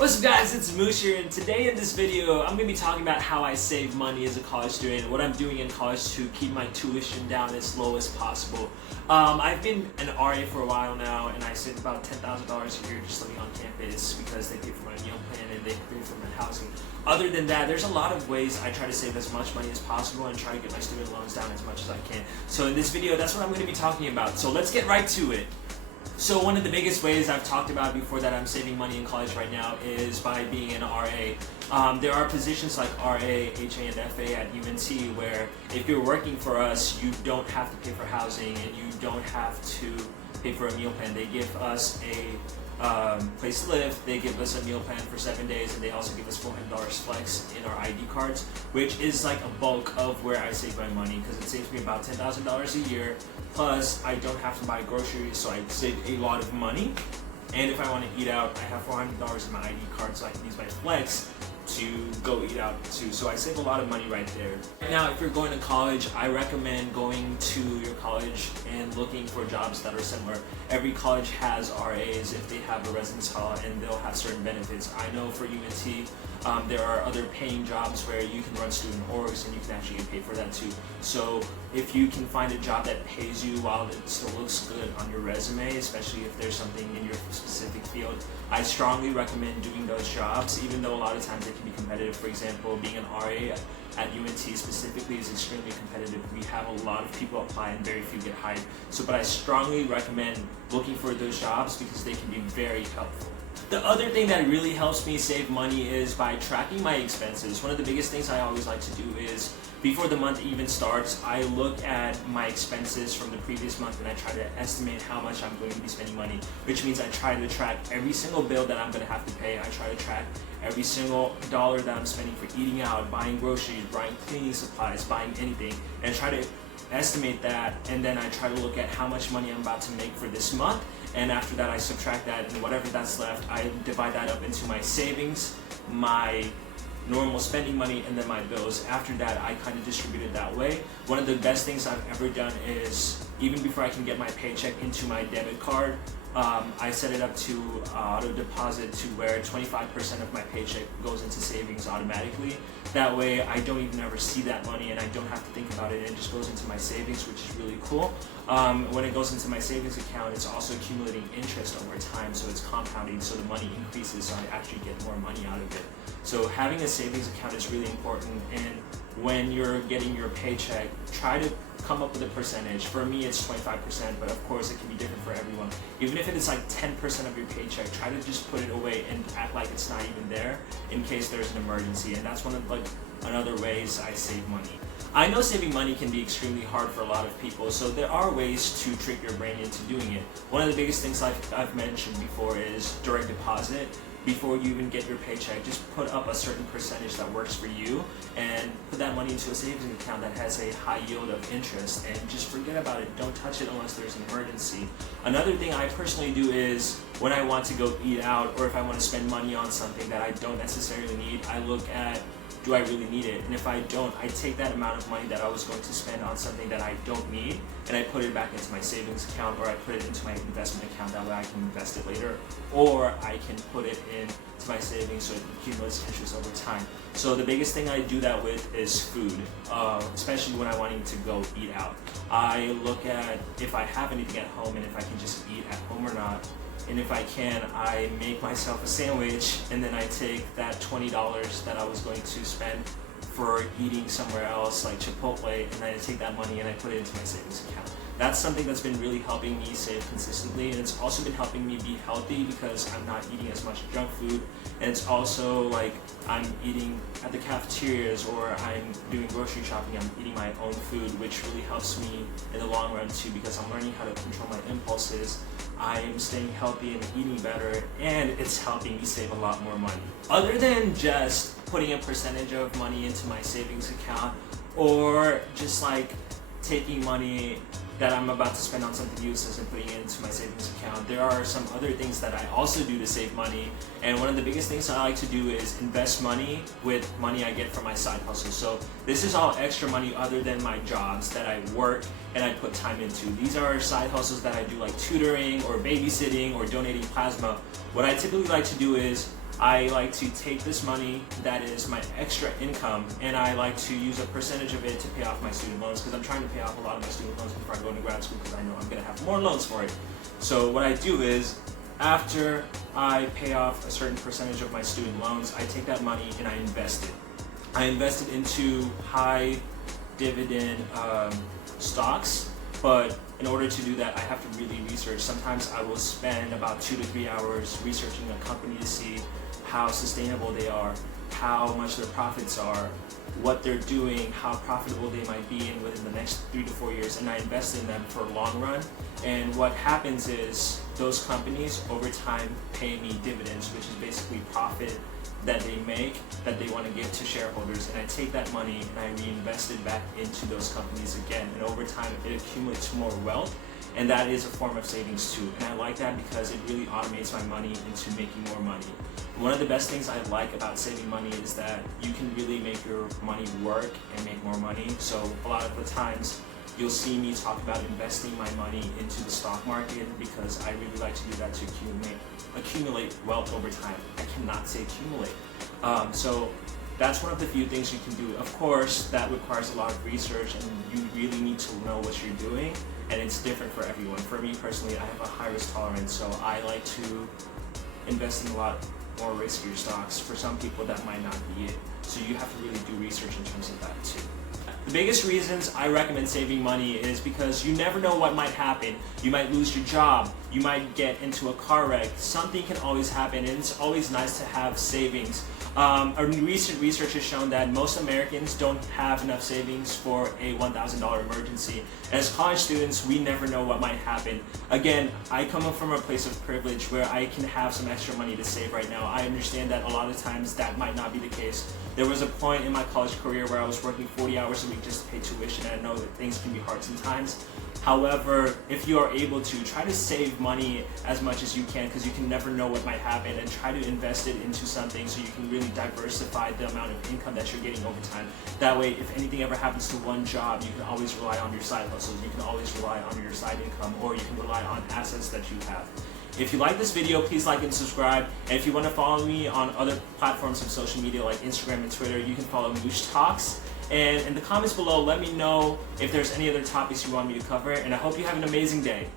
What's up guys, it's Moosh here, and today in this video I'm going to be talking about how I save money as a college student and what I'm doing in college to keep my tuition down as low as possible. I've been an RA for a while now, and I save about $10,000 a year just living on campus because they pay for my meal plan and they pay for my housing. Other than that, there's a lot of ways I try to save as much money as possible and try to get my student loans down as much as I can. So in this video, that's what I'm going to be talking about. So let's get right to it. So one of the biggest ways I've talked about before that I'm saving money in college right now is by being an RA. There are positions like RA, HA, and FA at UNT where if you're working for us, you don't have to pay for housing and you don't have to pay for a meal plan. They give us a place to live, they give us a meal plan for 7 days, and they also give us $400 flex in our ID cards, which is like a bulk of where I save my money because it saves me about $10,000 a year. Plus, I don't have to buy groceries, so I save a lot of money. And if I want to eat out, I have $400 in my ID card, so I can use my flex to go eat out too. So I save a lot of money right there. Now, if you're going to college, I recommend going to your college and looking for jobs that are similar. Every college has RAs if they have a residence hall, and they'll have certain benefits. I know for UNT, there are other paying jobs where you can run student orgs and you can actually get paid for that too. So if you can find a job that pays you while it still looks good on your resume, especially if there's something in your specific field, I strongly recommend doing those jobs, even though a lot of times they can be competitive. For example, being an RA at UNT specifically is extremely competitive. We have a lot of people apply and very few get hired. But I strongly recommend looking for those jobs because they can be very helpful. The other thing that really helps me save money is by tracking my expenses. One of the biggest things I always like to do is, before the month even starts, I look at my expenses from the previous month and I try to estimate how much I'm going to be spending money, which means I try to track every single bill that I'm going to have to pay. I try to track every single dollar that I'm spending for eating out, buying groceries, buying cleaning supplies, buying anything, and try to estimate that, and then I try to look at how much money I'm about to make for this month, and after that I subtract that, and whatever that's left, I divide that up into my savings, my normal spending money, and then my bills. After that, I kind of distribute it that way. One of the best things I've ever done is, even before I can get my paycheck into my debit card, I set it up to auto deposit to where 25% of my paycheck goes into savings automatically. That way I don't even ever see that money and I don't have to think about it. It just goes into my savings, which is really cool. When it goes into my savings account, it's also accumulating interest over time, so it's compounding, so the money increases, so I actually get more money out of it. So having a savings account is really important, and when you're getting your paycheck, try to come up with a percentage. For me, it's 25%, but of course it can be different for everyone. Even if it's like 10% of your paycheck, try to just put it away and act like it's not even there in case there's an emergency. And that's one of another ways I save money. I know saving money can be extremely hard for a lot of people, so there are ways to trick your brain into doing it. One of the biggest things I've mentioned before is direct deposit. Before you even get your paycheck, just put up a certain percentage that works for you and put that money into a savings account that has a high yield of interest, and just forget about it. Don't touch it unless there's an emergency. Another thing I personally do is when I want to go eat out, or if I want to spend money on something that I don't necessarily need, I look at, do I really need it? And if I don't, I take that amount of money that I was going to spend on something that I don't need and I put it back into my savings account, or I put it into my investment account. That way I can invest it later, or I can put it into my savings so it accumulates interest over time. So the biggest thing I do that with is food, especially when I'm wanting to go eat out. I look at if I have anything at home and if I can just eat at home or not. And if I can, I make myself a sandwich, and then I take that $20 that I was going to spend for eating somewhere else like Chipotle, and then I take that money and I put it into my savings account. That's something that's been really helping me save consistently, and it's also been helping me be healthy because I'm not eating as much junk food, and it's also like I'm eating at the cafeterias, or I'm doing grocery shopping, I'm eating my own food, which really helps me in the long run too because I'm learning how to control my impulses. I'm staying healthy and eating better, and it's helping me save a lot more money. Other than just putting a percentage of money into my savings account, or just like taking money that I'm about to spend on something useless and putting it into my savings account, there are some other things that I also do to save money. And one of the biggest things I like to do is invest money with money I get from my side hustle. So this is all extra money other than my jobs that I work and I put time into. These are side hustles that I do, like tutoring or babysitting or donating plasma. What I typically like to do is I like to take this money that is my extra income, and I like to use a percentage of it to pay off my student loans, because I'm trying to pay off a lot of my student loans before I go into grad school, because I know I'm going to have more loans for it. So what I do is, after I pay off a certain percentage of my student loans, I take that money and I invest it. I invest it into high dividend stocks, but in order to do that, I have to really research. Sometimes I will spend about 2 to 3 hours researching a company to see how sustainable they are, how much their profits are, what they're doing, how profitable they might be in within the next 3 to 4 years, and I invest in them for a long run. And what happens is those companies over time pay me dividends, which is basically profit that they make that they want to give to shareholders, and I take that money and I reinvest it back into those companies again, and over time it accumulates more wealth, and that is a form of savings too. And I like that because it really automates my money into making more money. One of the best things I like about saving money is that you can really make your money work and make more money. So a lot of the times you'll see me talk about investing my money into the stock market, because I really like to do that to accumulate wealth over time. I cannot say accumulate. So that's one of the few things you can do. Of course, that requires a lot of research, and you really need to know what you're doing, and it's different for everyone. For me personally, I have a high risk tolerance, so I like to invest in a lot more riskier stocks. For some people, that might not be it. So you have to really do research in terms of that too. The biggest reasons I recommend saving money is because you never know what might happen. You might lose your job, you might get into a car wreck, something can always happen, and it's always nice to have savings. A recent research has shown that most Americans don't have enough savings for a $1,000 emergency. As college students, we never know what might happen. Again, I come up from a place of privilege where I can have some extra money to save right now. I understand that a lot of times that might not be the case. There was a point in my college career where I was working 40 hours a week just to pay tuition, and I know that things can be hard sometimes. However, if you are able to, try to save money as much as you can, because you can never know what might happen, and try to invest it into something so you can really diversify the amount of income that you're getting over time. That way, if anything ever happens to one job, you can always rely on your side hustles, you can always rely on your side income, or you can rely on assets that you have. If you like this video, please like and subscribe. And if you want to follow me on other platforms of social media like Instagram and Twitter, you can follow Moosh Talks. And in the comments below, let me know if there's any other topics you want me to cover. And I hope you have an amazing day.